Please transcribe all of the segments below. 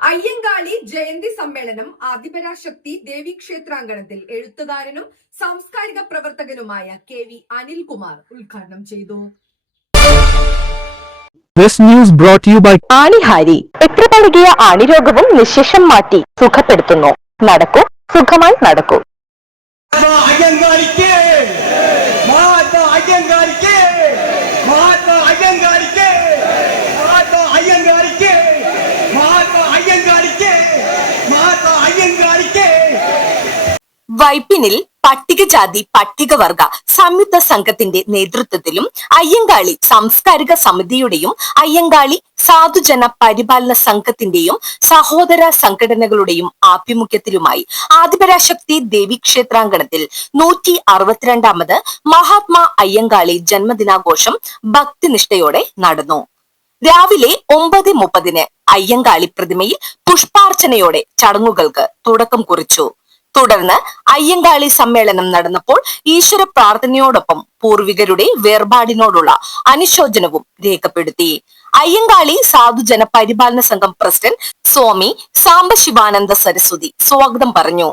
അയ്യങ്കാളി ജയന്തി സമ്മേളനം ആദിപരാശക്തി ദേവി ക്ഷേത്രാങ്കണത്തിൽ എഴുത്തുകാരനും സാംസ്കാരിക പ്രവർത്തകനുമായ കെ വി അനിൽകുമാർ ഉദ്ഘാടനം ചെയ്തു. This news brought to you by ആണിഹാരി എത്ര പഴകിയ ആണിരോഗവും നിശേഷം മാറ്റി സുഖപ്പെടുത്തുന്നു. നടക്കൂ സുഖമായി നടക്കൂ. മഹാത്മാ അയ്യങ്കാളിക്ക് മഹാത്മാ അയ്യങ്കാളിക്ക് മഹാത്മാ അയ്യങ്കാളിക്ക് മഹാത്മാ അയ്യങ്കാളിക്ക് മഹാത്മാ അയ്യങ്കാളിക്ക് മഹാത്മാ അയ്യങ്കാളിക്ക് വൈപ്പിനിൽ പട്ടികജാതി പട്ടികവർഗ സംയുക്ത സംഘത്തിന്റെ നേതൃത്വത്തിലും അയ്യങ്കാളി സാംസ്കാരിക സമിതിയുടെയും അയ്യങ്കാളി സാധുജന പരിപാലന സംഘത്തിന്റെയും സഹോദര സംഘടനകളുടെയും ആഭിമുഖ്യത്തിലുമായി ആദിപരാശക്തി ദേവീക്ഷേത്രാങ്കണത്തിൽ നൂറ്റി അറുപത്തിരണ്ടാമത് മഹാത്മാ അയ്യങ്കാളി ജന്മദിനാഘോഷം ഭക്തിനിഷ്ഠയോടെ നടന്നു. രാവിലെ ഒമ്പത് മുപ്പതിന് അയ്യങ്കാളി പ്രതിമയിൽ പുഷ്പാർച്ചനയോടെ ചടങ്ങുകൾക്ക് തുടക്കം കുറിച്ചു. തുടർന്ന് അയ്യങ്കാളി സമ്മേളനം നടന്നപ്പോൾ ഈശ്വര പ്രാർത്ഥനയോടൊപ്പം പൂർവികരുടെ വേർപാടിനോടുള്ള അനുശോചനവും രേഖപ്പെടുത്തി. അയ്യങ്കാളി സാധുജന പരിപാലന സംഘം പ്രസിഡന്റ് സ്വാമി സാംബശിവാനന്ദ സരസ്വതി സ്വാഗതം പറഞ്ഞു.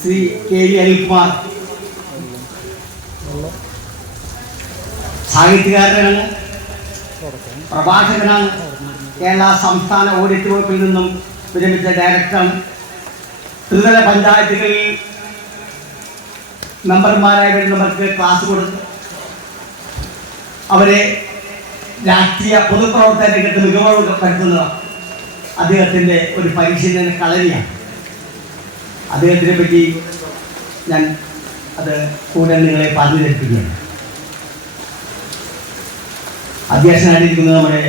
ശ്രീ സാഹിത്യകാരനാണ്. പ്രഭാഷകനാണ് കേരള സംസ്ഥാന ഓഡിറ്റ് വകുപ്പിൽ നിന്നും വിരമിച്ച ഡയറക്ടർ. ത്രിതല പഞ്ചായത്തുകളിൽ മെമ്പർമാരായി വരുന്നവർക്ക് ക്ലാസ് കൊടുത്ത് അവരെ രാഷ്ട്രീയ പൊതുപ്രവർത്തന രംഗത്ത് മികവ് പരത്തുന്നത് അദ്ദേഹത്തിന്റെ ഒരു പരിശീലന കളരിയാണ്. അദ്ദേഹത്തിനെ പറ്റി ഞാൻ അത് കൂടുതൽ നിങ്ങളെ പറഞ്ഞു ധരിപ്പിക്കുകയാണ് അധ്യക്ഷനായിട്ടിരിക്കുന്നത് നമ്മുടെ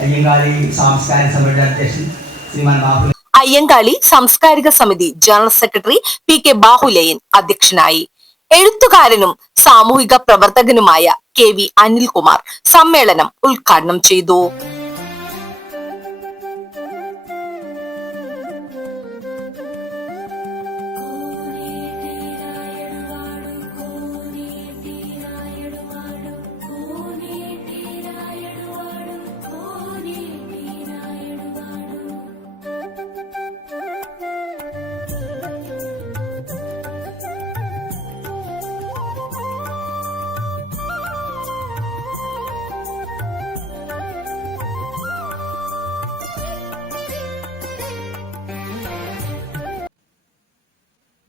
അയ്യങ്കാളി സാംസ്കാരിക സമിതിയുടെ അധ്യക്ഷൻ ശ്രീമാൻ ബാബു അയ്യങ്കാളി സാംസ്കാരിക സമിതി general secretary P K Bahuleyan അധ്യക്ഷനായി. എഴുത്തുകാരനും സാമൂഹിക പ്രവർത്തകനുമായ കെ വി അനിൽകുമാർ സമ്മേളനം ഉദ്ഘാടനം ചെയ്തു.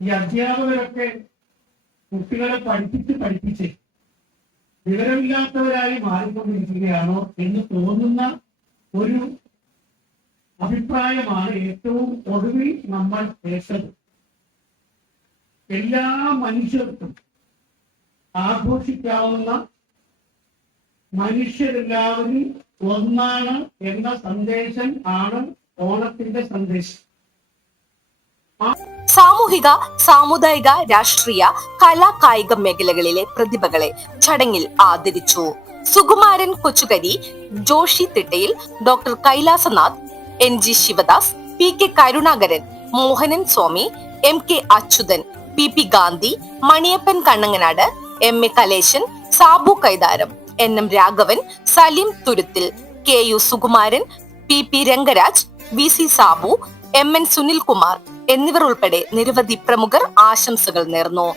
ഈ അധ്യാപകരൊക്കെ കുട്ടികളെ പഠിപ്പിച്ച് പഠിപ്പിച്ച് വിവരമില്ലാത്തവരായി മാറിക്കൊണ്ടിരിക്കുകയാണോ എന്ന് തോന്നുന്ന ഒരു അഭിപ്രായമാണ് ഏറ്റവും ഒടുവിൽ നമ്മൾ കേട്ടത്. എല്ലാ മനുഷ്യർക്കും ആഘോഷിക്കാവുന്ന മനുഷ്യരെല്ലാവരും ഒന്നാണ് എന്ന സന്ദേശം ആണ് ഓണത്തിന്റെ സന്ദേശം. സാമൂഹിക സാമുദായിക രാഷ്ട്രീയ കലാ കായിക മേഖലകളിലെ പ്രതിഭകളെ ചടങ്ങിൽ ആദരിച്ചു. Sukumaran Kochukari Joshi തിട്ടയിൽ doctor Kailasanath N G Sivadas P K Karunakaran Mohanan Swami M K Achuthan P P Gandhi Maniyappan Kannanganad M A Kaleshan Sabu Kaitharam N M Raghavan Salim തുരുത്തിൽ K U Sukumaran P P Rangaraj V C Sabu M N Sunilkumar എന്നിവർ ഉൾപ്പെടെ നിരവധി പ്രമുഖർ ആശംസകൾ നേർന്നു.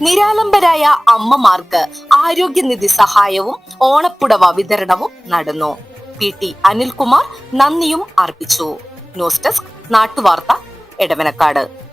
നിരാലംബരായ അമ്മമാർക്ക് ആരോഗ്യനിധി സഹായവും ഓണപ്പുടവ വിതരണവും നടന്നു. പി ടി അനിൽകുമാർ നന്ദിയും അർപ്പിച്ചു. ന്യൂസ് ഡെസ്ക് നാട്ടുവാർത്ത എടവനക്കാട്.